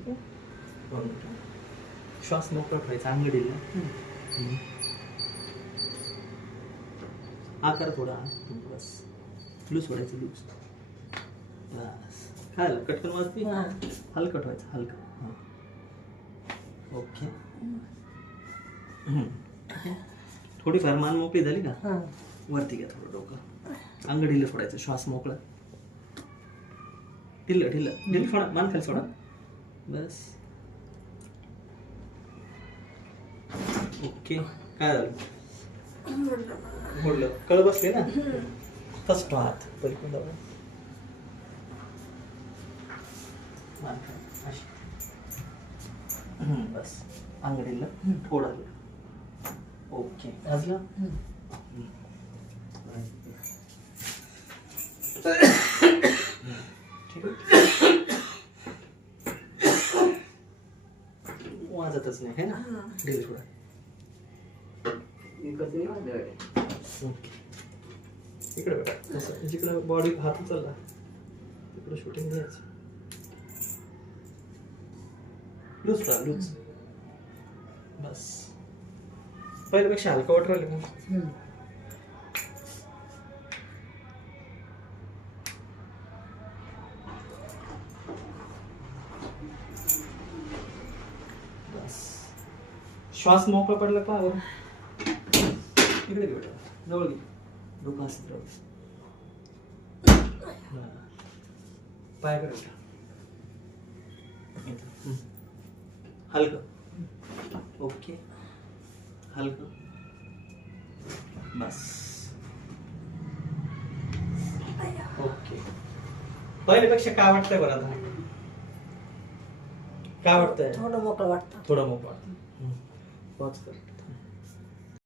ठीक आहे. 2 मिनिटं. श्वास मोकळा ठेवायचा अंगडीला. आकार थोडा बस. लूज सोडायचं लूज. बस. काय झालं कटकन वाजती? हलकं ठेवायचं हलकं. ओके. थोडीफार मान मोकळी झाली का? वरती घ्या थोडं डोकं. अंगडीला सोडायचं श्वास मोकळा. ढिल्लं ढिल्लं ढिल्लं सोडा. मान खाली सोडा. बस. ओके. काय झालं? मोडलं. कळ बसले ना? तसं ठेवा हात पलीकडून जाऊ. मान खाली अशी. बस. अंगडीला थोडा ओके. भाजलं? ठीक आहे. वाजतच नाही है ना? ढील थोडा. ओके. इकडे बघा. तसं जिकडं बॉडी हात उचलला तिकडं शूटिंग घ्यायचं. लूज करा लूज. बस. पहिल्यापेक्षा हलका वाटवायला मग. बस. श्वास मोकळा पडला का? इकडे घे बेटा. जवळ घे. डोकं असं जवळ. पायाकडे बेटा. हलकं. ओके. हलकं. बस. ओके. पहिल्यापेक्षा काय वाटतंय बरं आता? काय वाटतंय? थोडं मोकळं वाटतं. थोडं मोकळं वाटतं. पॉज कर.